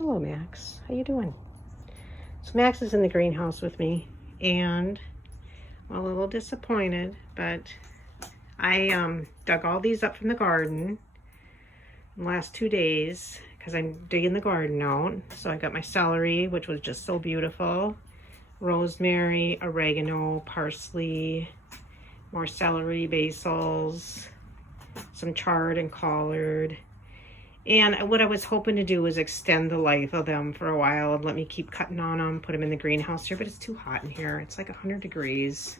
Hello, Max. How you doing? So Max is in the greenhouse with me, and I'm a little disappointed, but I dug all these up from the garden in the last 2 days because I'm digging the garden out. So I got my celery, which was just so beautiful, rosemary, oregano, parsley, more celery, basils, some chard and collard. And what I was hoping to do was extend the life of them for a while and let me keep cutting on them, put them in the greenhouse here, but it's too hot in here. It's like 100 degrees.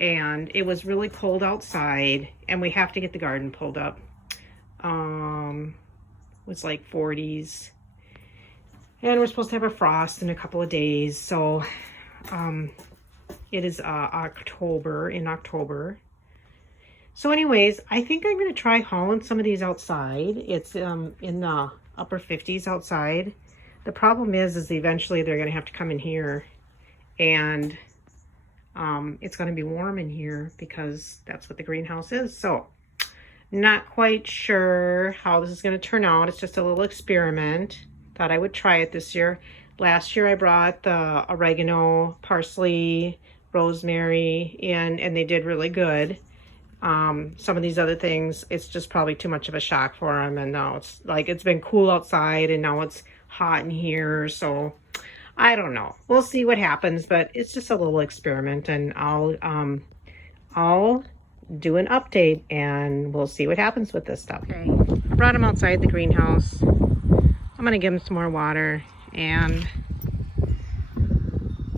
And it was really cold outside, and we have to get the garden pulled up. It was like 40s. And we're supposed to have a frost in a couple of days. So it is in October. So anyways, I think I'm going to try hauling some of these outside. It's in the upper 50s outside. The problem is eventually they're going to have to come in here, and it's going to be warm in here because that's what the greenhouse is. So not quite sure how this is going to turn out. It's just a little experiment. Thought I would try it this year. Last year I brought the oregano, parsley, rosemary in, and they did really good. Some of these other things, it's just probably too much of a shock for them, and now it's like it's been cool outside and now it's hot in here, so I don't know. We'll see what happens, but it's just a little experiment, and I'll do an update and we'll see what happens with this stuff. Okay, I brought them outside the greenhouse. I'm gonna give them some more water, and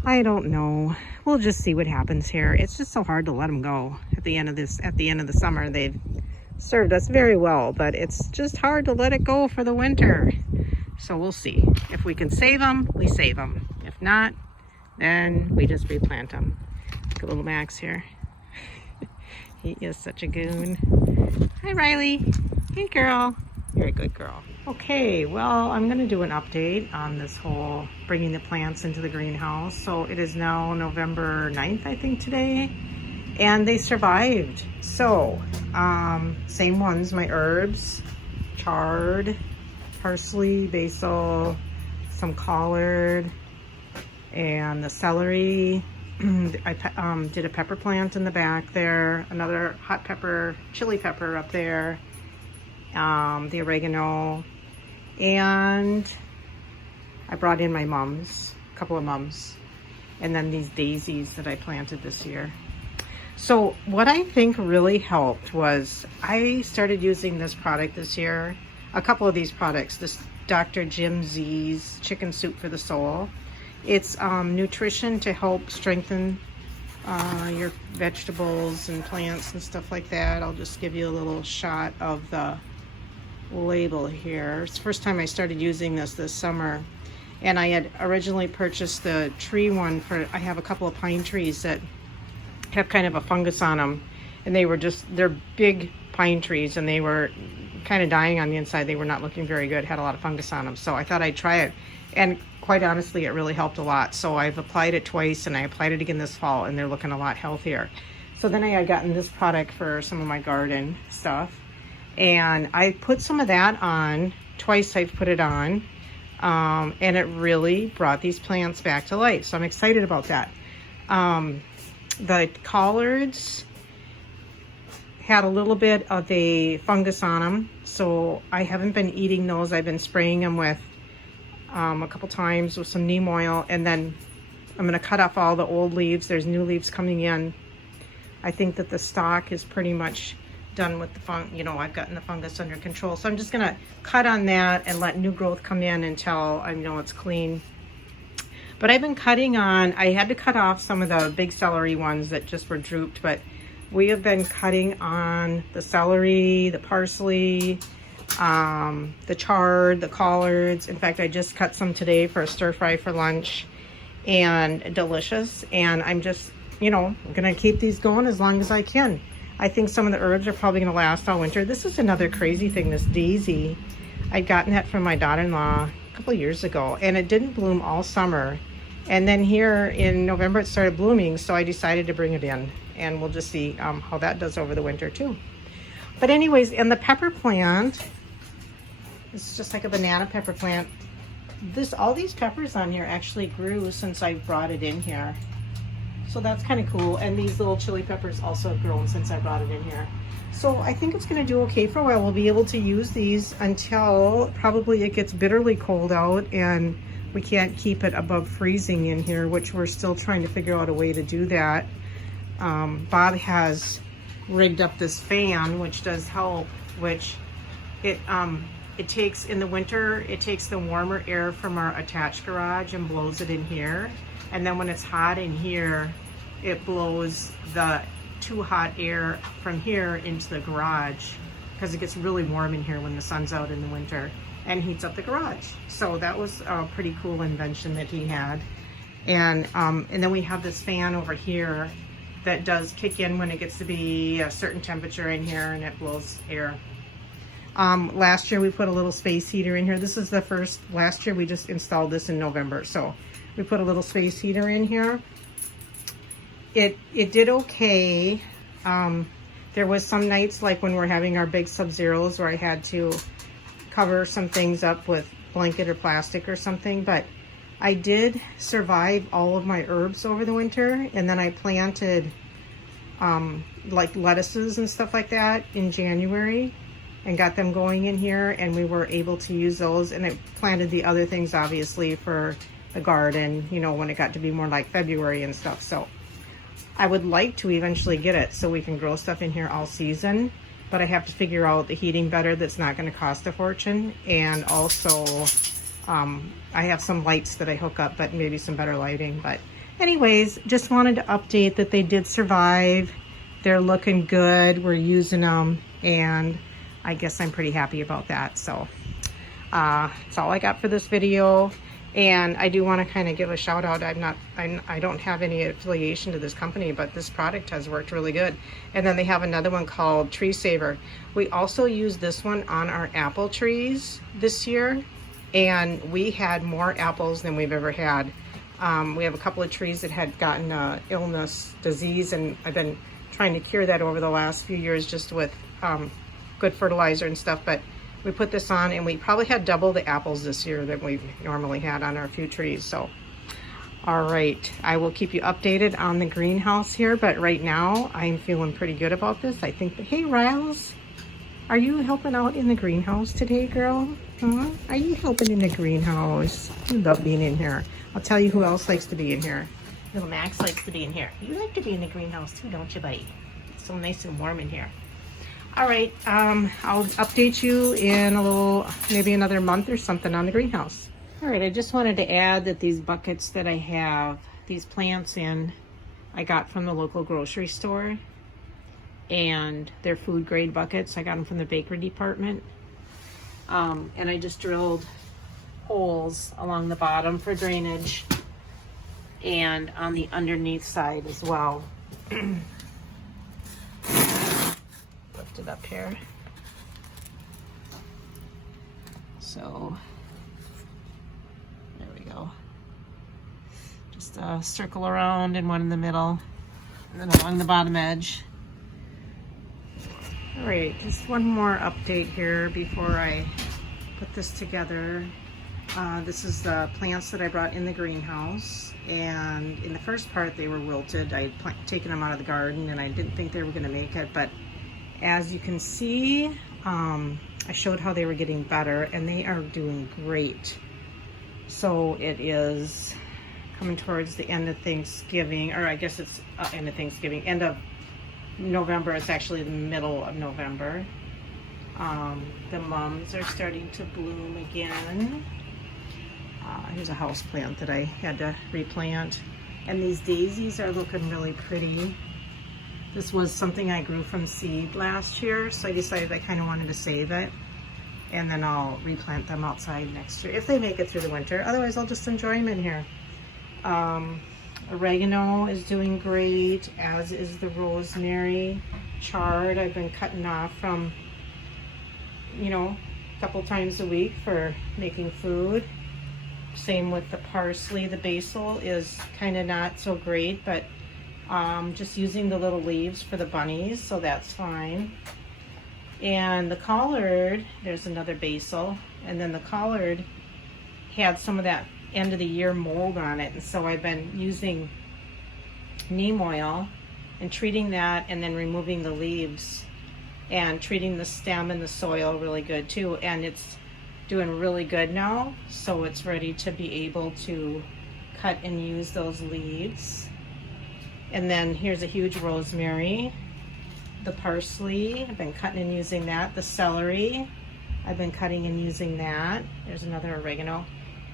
I don't know. We'll just see what happens here. It's just so hard to let them go at the end of the summer. They've served us very well, but it's just hard to let it go for the winter. So we'll see. If we can save them, we save them. If not, then we just replant them. Look at little Max here. He is such a goon. Hi, Riley. Hey, girl. You're a good girl. Okay, well, I'm going to do an update on this whole bringing the plants into the greenhouse. So it is now November 9th, I think, today, and they survived. So, same ones, my herbs, chard, parsley, basil, some collard, and the celery. I did a pepper plant in the back there, another hot pepper, chili pepper up there, the oregano, and I brought in my mums, a couple of mums, and then these daisies that I planted this year. So what I think really helped was I started using this product this year, a couple of these products, this Dr. Jim Z's Chicken Soup for the Soul. It's nutrition to help strengthen your vegetables and plants and stuff like that. I'll just give you a little shot of the label here. It's the first time I started using this summer, and I had originally purchased the tree one for, I have a couple of pine trees that have kind of a fungus on them, and they're big pine trees, and they were kind of dying on the inside. They were not looking very good, had a lot of fungus on them, so I thought I'd try it, and quite honestly it really helped a lot. So I've applied it twice, and I applied it again this fall, and they're looking a lot healthier. So then I had gotten this product for some of my garden stuff, and I put some of that on. Twice I've put it on, and it really brought these plants back to life. So I'm excited about that. The collards had a little bit of a fungus on them, so I haven't been eating those. I've been spraying them with a couple times with some neem oil, and then I'm going to cut off all the old leaves. There's new leaves coming in. I think that the stalk is pretty much done with the I've gotten the fungus under control. So I'm just gonna cut on that and let new growth come in until I know it's clean. But I've been cutting on, I had to cut off some of the big celery ones that just were drooped, but we have been cutting on the celery, the parsley, the chard, the collards. In fact, I just cut some today for a stir fry for lunch, and delicious. And I'm just, gonna keep these going as long as I can. I think some of the herbs are probably going to last all winter. This is another crazy thing, this daisy. I'd gotten that from my daughter-in-law a couple of years ago, and it didn't bloom all summer. And then here in November, it started blooming, so I decided to bring it in, and we'll just see how that does over the winter too. But anyways, and the pepper plant It's just like a banana pepper plant. All these peppers on here actually grew since I brought it in here. So that's kind of cool. And these little chili peppers also have grown since I brought it in here. So I think it's going to do okay for a while. We'll be able to use these until probably it gets bitterly cold out and we can't keep it above freezing in here, which we're still trying to figure out a way to do that. Bob has rigged up this fan, which does help, which it takes, in the winter, it takes the warmer air from our attached garage and blows it in here. And then when it's hot in here, it blows the too hot air from here into the garage because it gets really warm in here when the sun's out in the winter and heats up the garage. So that was a pretty cool invention that he had. And then we have this fan over here that does kick in when it gets to be a certain temperature in here and it blows air. Last year we put a little space heater in here. This is the first, last year we just installed this in November. So we put a little space heater in here. It did okay. There was some nights like when we're having our big sub-zeros where I had to cover some things up with blanket or plastic or something, but I did survive all of my herbs over the winter, and then I planted like lettuces and stuff like that in January and got them going in here, and we were able to use those, and I planted the other things obviously for the garden, you know, when it got to be more like February and stuff. So I would like to eventually get it so we can grow stuff in here all season, but I have to figure out the heating better that's not going to cost a fortune. And also I have some lights that I hook up, but maybe some better lighting. But anyways, just wanted to update that they did survive. They're looking good. We're using them, and I guess I'm pretty happy about that. So that's all I got for this video. And I do want to kind of give a shout out. I don't have any affiliation to this company, but this product has worked really good. And then they have another one called Tree Saver. We also used this one on our apple trees this year, and we had more apples than we've ever had. We have a couple of trees that had gotten illness, disease, and I've been trying to cure that over the last few years just with good fertilizer and stuff. But we put this on and we probably had double the apples this year that we've normally had on our few trees. So, all right, I will keep you updated on the greenhouse here, but right now I'm feeling pretty good about this. I think, hey, Riles, are you helping out in the greenhouse today, girl? Huh? Are you helping in the greenhouse? You love being in here. I'll tell you who else likes to be in here. Little Max likes to be in here. You like to be in the greenhouse too, don't you, buddy? It's so nice and warm in here. All right, I'll update you in a little, maybe another month or something on the greenhouse. All right, I just wanted to add that these buckets that I have these plants in, I got from the local grocery store, and they're food grade buckets. I got them from the bakery department. And I just drilled holes along the bottom for drainage and on the underneath side as well. Lift it up here. So there we go. Just a circle around and one in the middle, and then along the bottom edge. All right, just one more update here before I put this together. This is the plants that I brought in the greenhouse, and in the first part they were wilted. I had taken them out of the garden and I didn't think they were going to make it, but as you can see, I showed how they were getting better, and they are doing great. So it is coming towards the end of Thanksgiving, or I guess it's end of Thanksgiving, end of November. It's actually the middle of November. The mums are starting to bloom again. Here's a house plant that I had to replant. And these daisies are looking really pretty. This was something I grew from seed last year, so I decided I kind of wanted to save it. And then I'll replant them outside next year if they make it through the winter. Otherwise, I'll just enjoy them in here. Oregano is doing great, as is the rosemary. Chard, I've been cutting off from, you know, a couple times a week for making food. Same with the parsley. The basil is kind of not so great, but just using the little leaves for the bunnies, so that's fine. And the collard, there's another basil, and then the collard had some of that end of the year mold on it, and so I've been using neem oil and treating that, and then removing the leaves and treating the stem and the soil really good too, and it's doing really good now, so it's ready to be able to cut and use those leaves. And then here's a huge rosemary, the parsley, I've been cutting and using that, the celery, I've been cutting and using that. There's another oregano.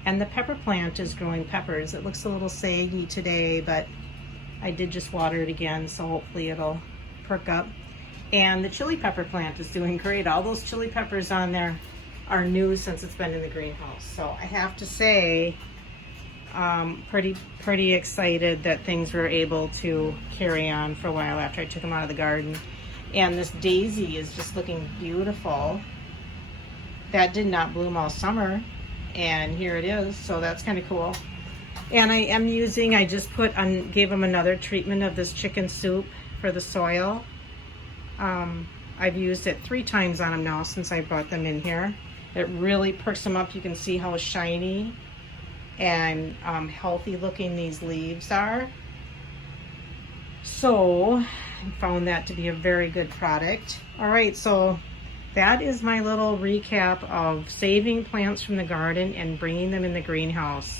And the pepper plant is growing peppers. It looks a little saggy today, but I did just water it again, so hopefully it'll perk up. And the chili pepper plant is doing great. All those chili peppers on there are new since it's been in the greenhouse. So I have to say, pretty excited that things were able to carry on for a while after I took them out of the garden. And this daisy is just looking beautiful. That did not bloom all summer, and here it is, so that's kind of cool. And I just gave them another treatment of this chicken soup for the soil. I've used it 3 times on them now since I brought them in here. It really perks them up. You can see how shiny and healthy looking these leaves are. So I found that to be a very good product. All right, so that is my little recap of saving plants from the garden and bringing them in the greenhouse.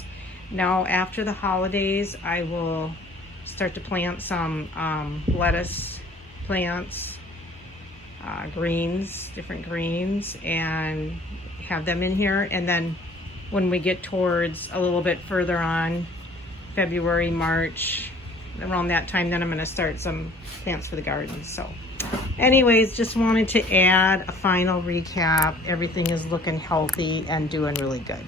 Now after the holidays, I will start to plant some lettuce plants, greens, different greens, and have them in here. And then when we get towards a little bit further on, February, March, around that time, then I'm going to start some plants for the garden. So anyways, just wanted to add a final recap. Everything is looking healthy and doing really good.